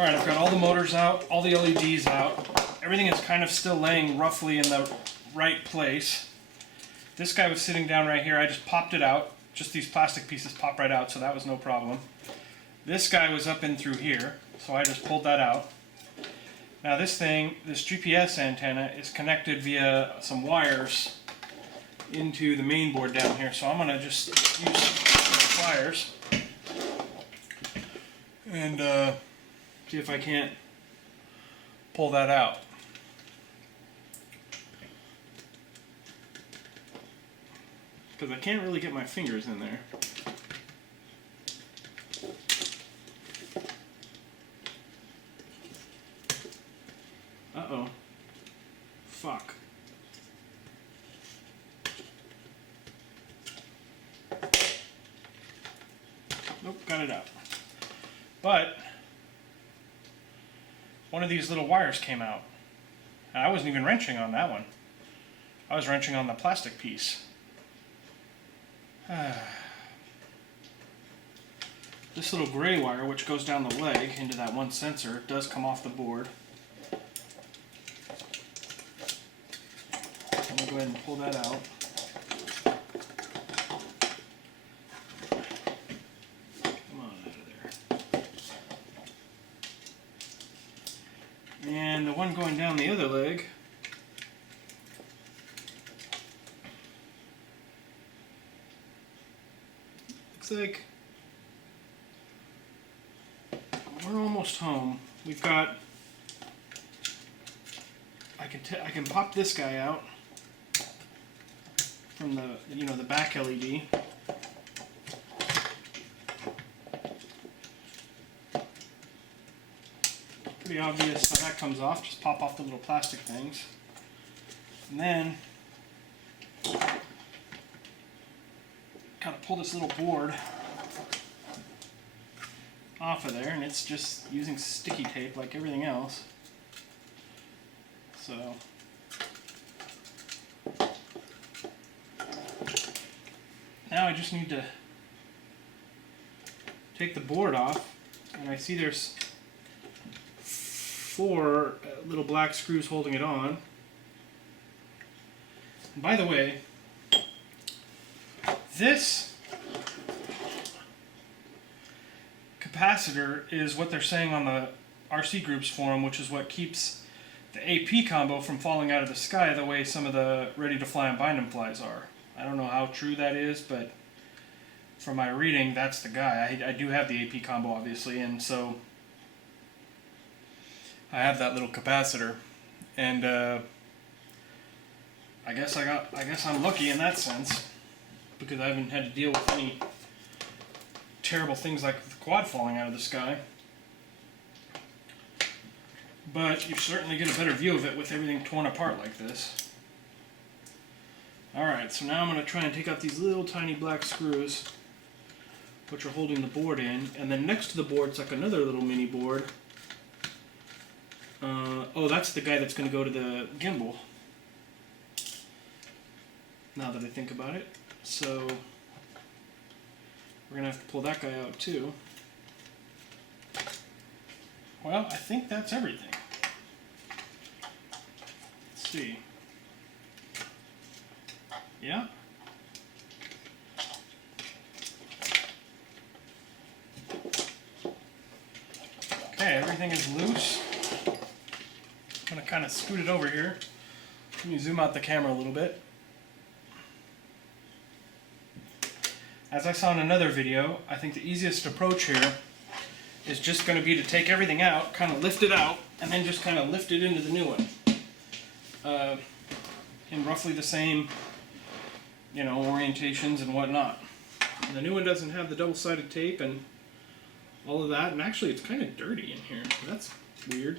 Alright, I've got all the motors out, all the LEDs out. Everything is kind of still laying roughly in the right place. This guy was sitting down right here. I just popped it out. Just these plastic pieces pop right out, so that was no problem. This guy was up in through here, so I just pulled that out. Now this thing, this GPS antenna, is connected via some wires into the main board down here, so I'm going to just use some pliers and see if I can't pull that out. Because I can't really get my fingers in there. Uh-oh. Fuck. Nope, got it out. But one of these little wires came out. And I wasn't even wrenching on that one. I was wrenching on the plastic piece. This little gray wire, which goes down the leg into that one sensor, does come off the board. I'm going to go ahead and pull that out. Come on out of there. And the one going down the other leg, looks like we're almost home. We've got, I can pop this guy out from the, the back LED. Pretty obvious how that comes off. Just pop off the little plastic things. And then kind of pull this little board off of there, and it's just using sticky tape like everything else. So now I just need to take the board off, and I see there's 4 little black screws holding it on. And by the way, this capacitor is what they're saying on the RC Groups forum, which is what keeps the AP combo from falling out of the sky the way some of the Ready to Fly and Bind 'em flies are. I don't know how true that is, but from my reading, that's the guy. I do have the AP combo, obviously, and so I have that little capacitor, and I guess I'm lucky in that sense, because I haven't had to deal with any terrible things like the quad falling out of the sky. But you certainly get a better view of it with everything torn apart like this. Alright, so now I'm going to try and take out these little tiny black screws, which are holding the board in, and then next to the board is like another little mini board. Oh, that's the guy that's going to go to the gimbal, now that I think about it. So we're going to have to pull that guy out too. Well, I think that's everything. Let's see. Yeah? Okay, everything is loose. I'm going to kind of scoot it over here. Let me zoom out the camera a little bit. As I saw in another video, I think the easiest approach here is just going to be to take everything out, kind of lift it out, and then just kind of lift it into the new one. In roughly the same, orientations and whatnot. And the new one doesn't have the double-sided tape and all of that, and actually it's kind of dirty in here. That's weird.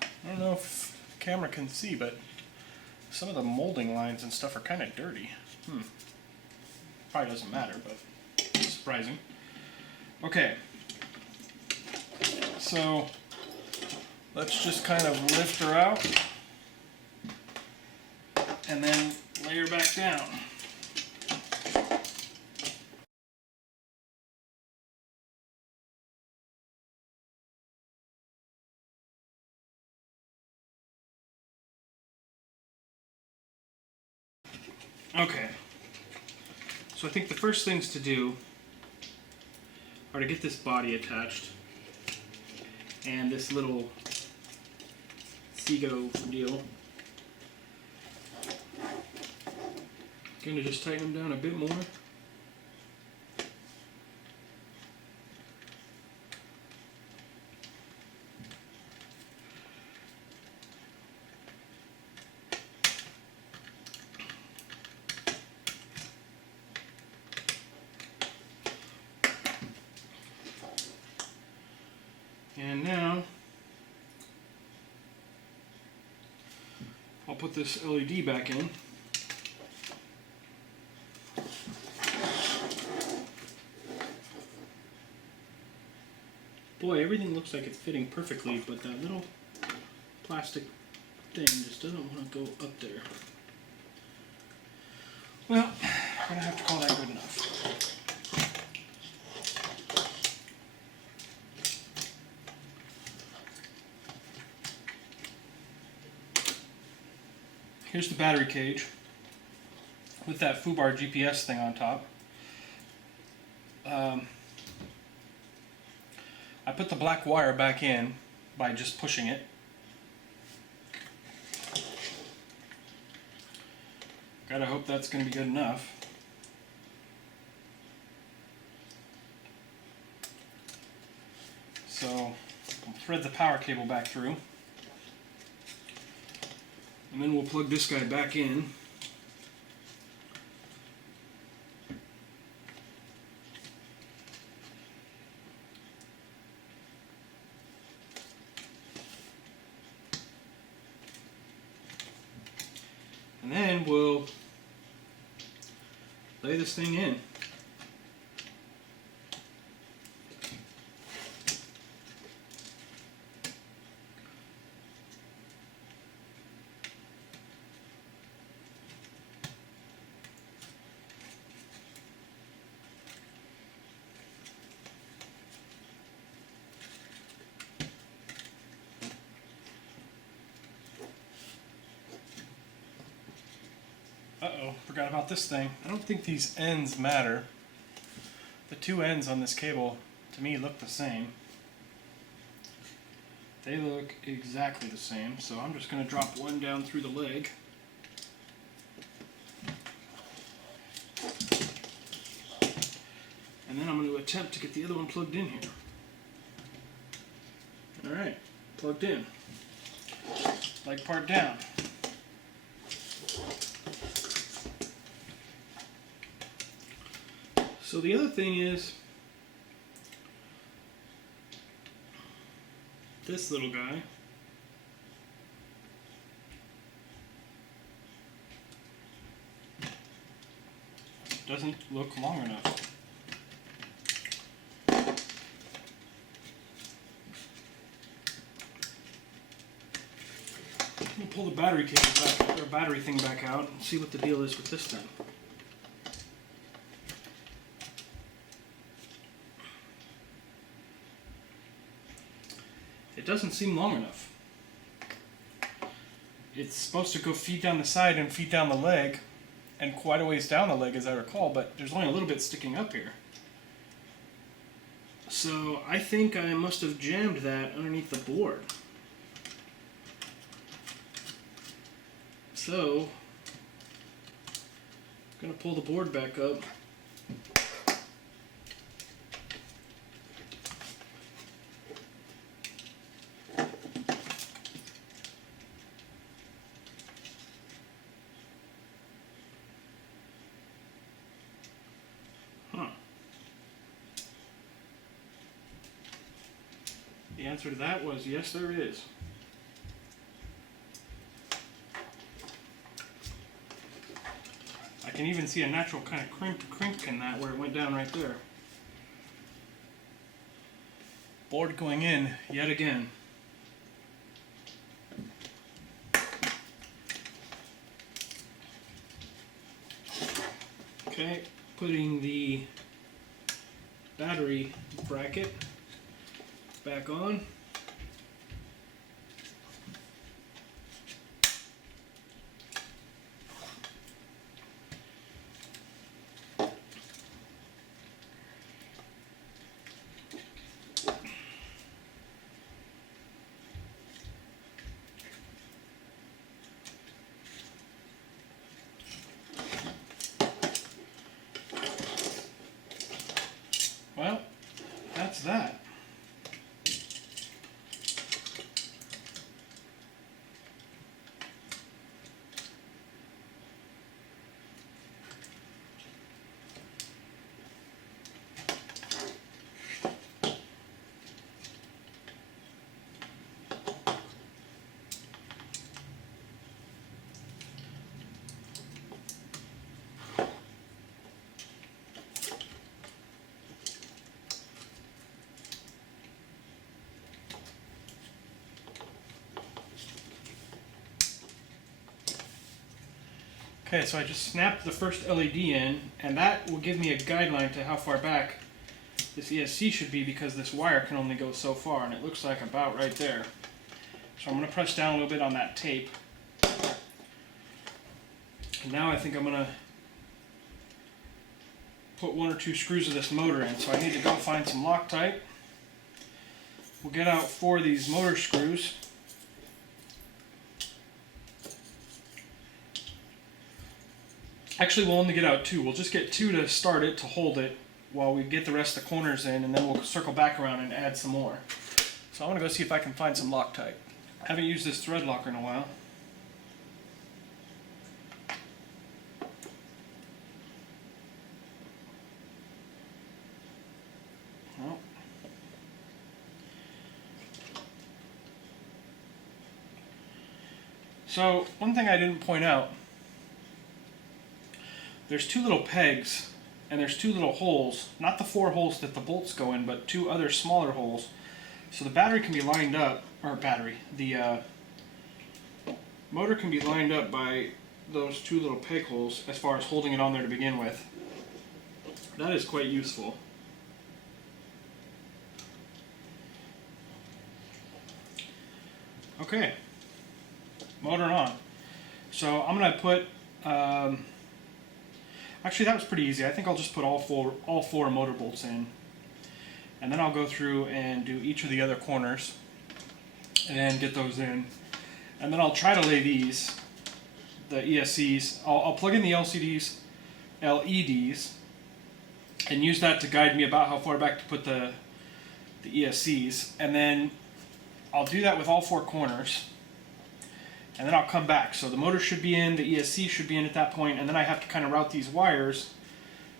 I don't know if the camera can see, but some of the molding lines and stuff are kind of dirty. Probably doesn't matter, but it's surprising. Okay. So let's just kind of lift her out and then lay her back down. Okay, so I think the first things to do are to get this body attached and this little Seago deal. Gonna just tighten them down a bit more. And now I'll put this LED back in. Boy, everything looks like it's fitting perfectly, but that little plastic thing just doesn't want to go up there. Well, I'm going to have to call that good enough. Here's the battery cage with that FUBAR GPS thing on top. I put the black wire back in by just pushing it. Gotta hope that's going to be good enough. So I'll thread the power cable back through. And then we'll plug this guy back in. And then we'll lay this thing in. Uh-oh, forgot about this thing. I don't think these ends matter. The two ends on this cable, to me, look the same. They look exactly the same, so I'm just going to drop one down through the leg. And then I'm going to attempt to get the other one plugged in here. Alright, plugged in. Leg part down. So the other thing is, this little guy doesn't look long enough. I'm gonna pull the battery cable back, or battery thing back out, and see what the deal is with this thing. It doesn't seem long enough. It's supposed to go feed down the side and feed down the leg, and quite a ways down the leg as I recall, but there's only a little bit sticking up here. So I think I must have jammed that underneath the board. So I'm going to pull the board back up. The answer to that was yes, there is. I can even see a natural kind of crink in that where it went down right there. Board going in yet again. Okay, putting the battery bracket back on. that's that. Okay, so I just snapped the first LED in, and that will give me a guideline to how far back this ESC should be, because this wire can only go so far, and it looks like about right there. So I'm going to press down a little bit on that tape. And now I think I'm going to put 1 or 2 screws of this motor in. So I need to go find some Loctite. We'll get out 4 of these motor screws. Actually, we'll only get out 2. We'll just get 2 to start it, to hold it, while we get the rest of the corners in, and then we'll circle back around and add some more. So I'm going to go see if I can find some Loctite. I haven't used this thread locker in a while. Well. So, one thing I didn't point out, there's 2 little pegs, and there's 2 little holes, not the 4 holes that the bolts go in, but 2 other smaller holes. So the battery can be lined up, the motor can be lined up by those 2 little peg holes as far as holding it on there to begin with. That is quite useful. Okay, motor on. So I'm going to put, actually that was pretty easy. I think I'll just put all four motor bolts in. And then I'll go through and do each of the other corners and get those in. And then I'll try to lay these, the ESCs. I'll plug in the LEDs, and use that to guide me about how far back to put the ESCs. And then I'll do that with all 4 corners. And then I'll come back. So the motor should be in, the ESC should be in at that point, and then I have to kind of route these wires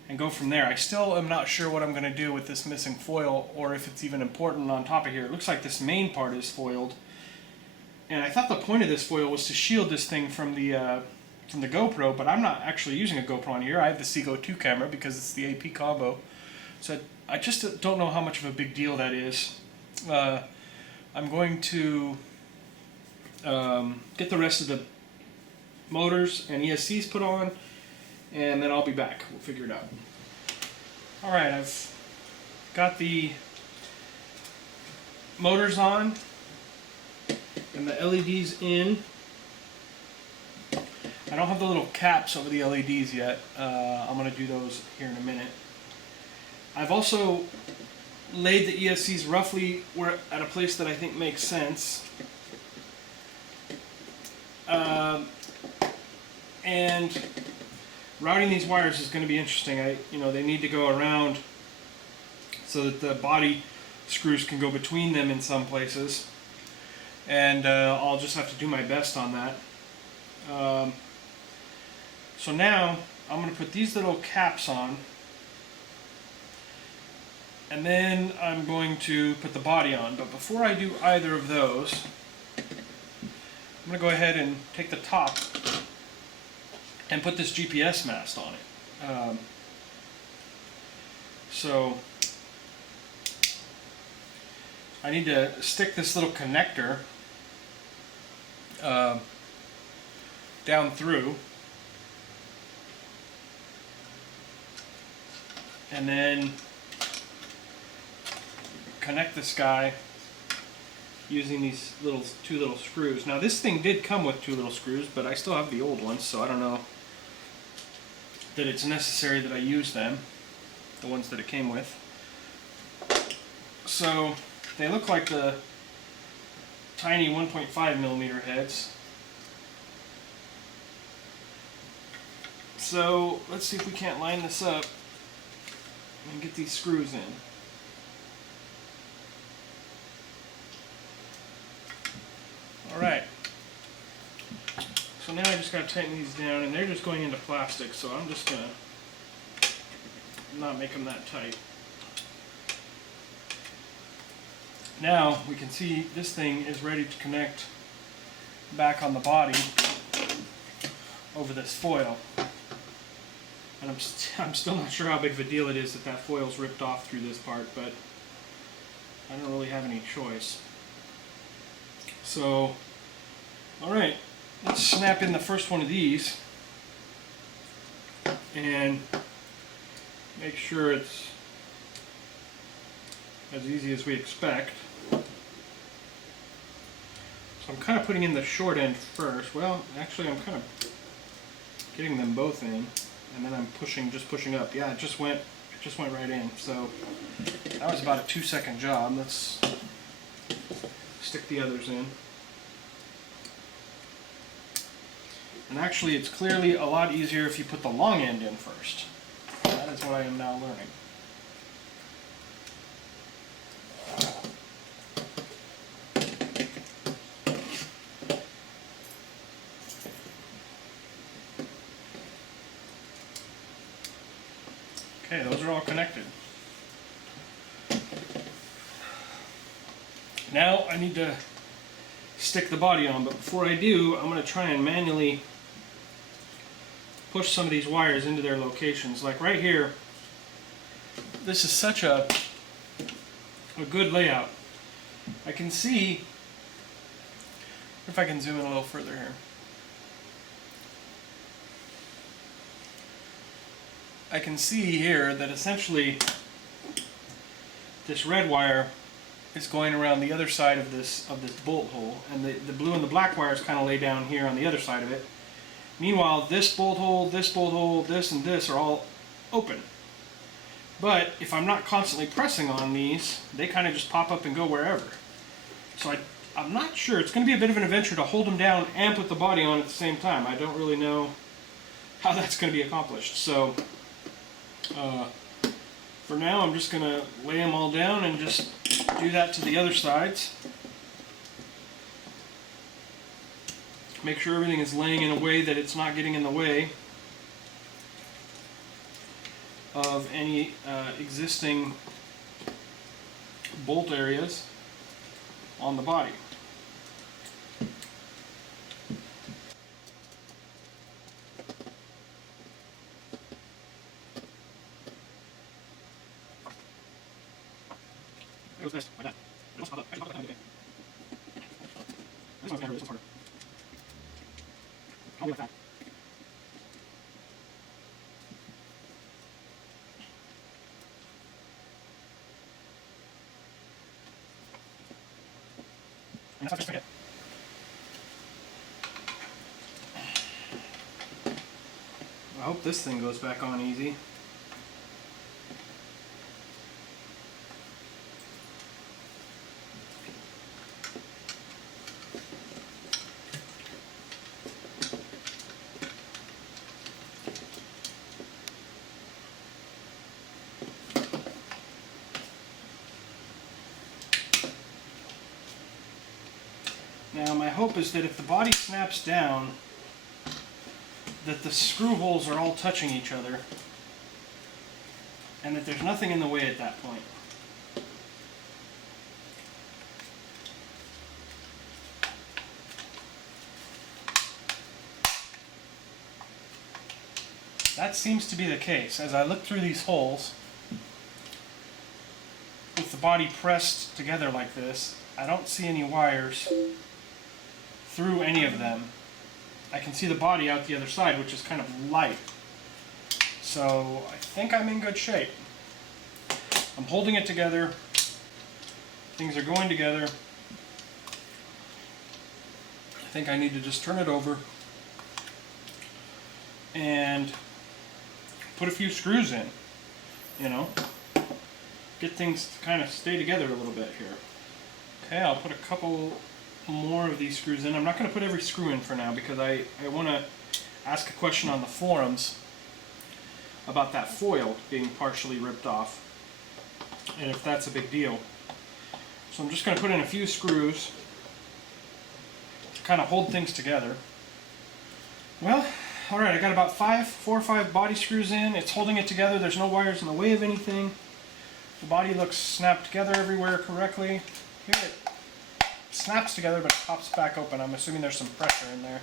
and go from there. I still am not sure what I'm going to do with this missing foil, or if it's even important on top of here. It looks like this main part is foiled, and I thought the point of this foil was to shield this thing from the GoPro, but I'm not actually using a GoPro on here. I have the Seago 2 camera because it's the AP Combo, so I just don't know how much of a big deal that is. I'm going to get the rest of the motors and ESCs put on, and then I'll be back. We'll figure it out. Alright, I've got the motors on and the LEDs in. I don't have the little caps over the LEDs yet. I'm going to do those here in a minute. I've also laid the ESCs roughly at a place that I think makes sense. And routing these wires is going to be interesting. They need to go around so that the body screws can go between them in some places, and I'll just have to do my best on that. So now I'm going to put these little caps on, and then I'm going to put the body on. But before I do either of those, I'm going to go ahead and take the top and put this GPS mast on it. So I need to stick this little connector down through, and then connect this guy using these 2 little screws. Now this thing did come with 2 little screws, but I still have the old ones, so I don't know that it's necessary that I use them, the ones that it came with. So they look like the tiny 1.5 millimeter heads. So let's see if we can't line this up and get these screws in. just got to tighten these down, and they're just going into plastic, so I'm just going to not make them that tight. Now we can see this thing is ready to connect back on the body over this foil. And I'm still not sure how big of a deal it is that that foil's ripped off through this part, but I don't really have any choice. So, alright, let's snap in the first one of these and make sure it's as easy as we expect. So I'm kind of putting in the short end first. Well, actually I'm kind of getting them both in, and then I'm just pushing up. Yeah, it just went right in. So that was about a 2-second job. Let's stick the others in. And actually, it's clearly a lot easier if you put the long end in first. That is what I am now learning. Okay, those are all connected. Now I need to stick the body on, but before I do, I'm going to try and manually push some of these wires into their locations. Like right here, this is such a good layout. I can see, if I can zoom in a little further here. I can see here that essentially this red wire is going around the other side of this bolt hole, and the blue and the black wires kind of lay down here on the other side of it. Meanwhile, this bolt hole, this bolt hole, this and this are all open. But if I'm not constantly pressing on these, they kind of just pop up and go wherever. So I'm not sure. It's going to be a bit of an adventure to hold them down and put the body on at the same time. I don't really know how that's going to be accomplished. So for now, I'm just going to lay them all down and just do that to the other sides. Make sure everything is laying in a way that it's not getting in the way of any existing bolt areas on the body. Like that. This one's harder. I'll be like that. And that's just I hope this thing goes back on easy. Now my hope is that if the body snaps down, that the screw holes are all touching each other and that there's nothing in the way at that point. That seems to be the case. As I look through these holes, with the body pressed together like this, I don't see any wires through any of them. I can see the body out the other side, which is kind of light. So I think I'm in good shape. I'm holding it together. Things are going together. I think I need to just turn it over and put a few screws in, you know, get things to kind of stay together a little bit here. Okay, I'll put a couple more of these screws in. I'm not going to put every screw in for now because I want to ask a question on the forums about that foil being partially ripped off and if that's a big deal. So I'm just going to put in a few screws to kind of hold things together. Well, alright, I got about 4 or 5 body screws in. It's holding it together. There's no wires in the way of anything. The body looks snapped together everywhere correctly. Here it snaps together, but it pops back open. I'm assuming there's some pressure in there.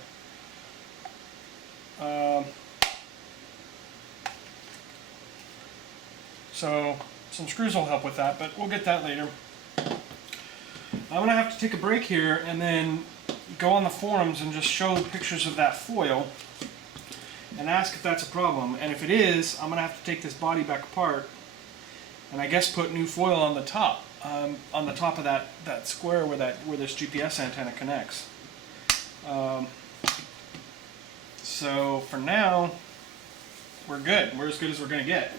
So some screws will help with that, but we'll get that later. I'm going to have to take a break here and then go on the forums and just show pictures of that foil and ask if that's a problem. And if it is, I'm going to have to take this body back apart and I guess put new foil on the top of that square where this GPS antenna connects. So for now, we're good. We're as good as we're going to get.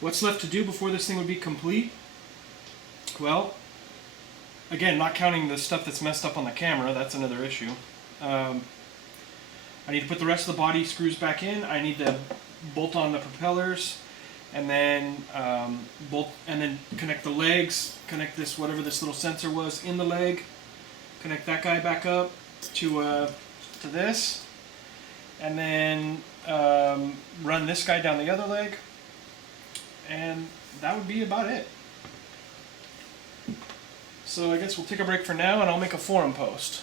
What's left to do before this thing would be complete? Well, again, not counting the stuff that's messed up on the camera, that's another issue. I need to put the rest of the body screws back in. I need to bolt on the propellers, and then connect the legs. Connect this, whatever this little sensor was in the leg. Connect that guy back up to this, and then run this guy down the other leg, and that would be about it. So I guess we'll take a break for now, and I'll make a forum post.